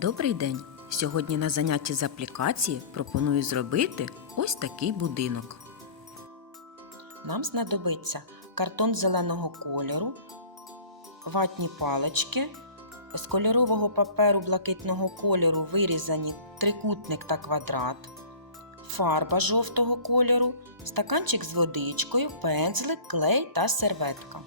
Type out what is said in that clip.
Добрий день! Сьогодні на занятті з аплікації пропоную зробити ось такий будинок. Нам знадобиться картон зеленого кольору, ватні палички, з кольорового паперу блакитного кольору вирізані трикутник та квадрат, фарба жовтого кольору, стаканчик з водичкою, пензлик, клей та серветка.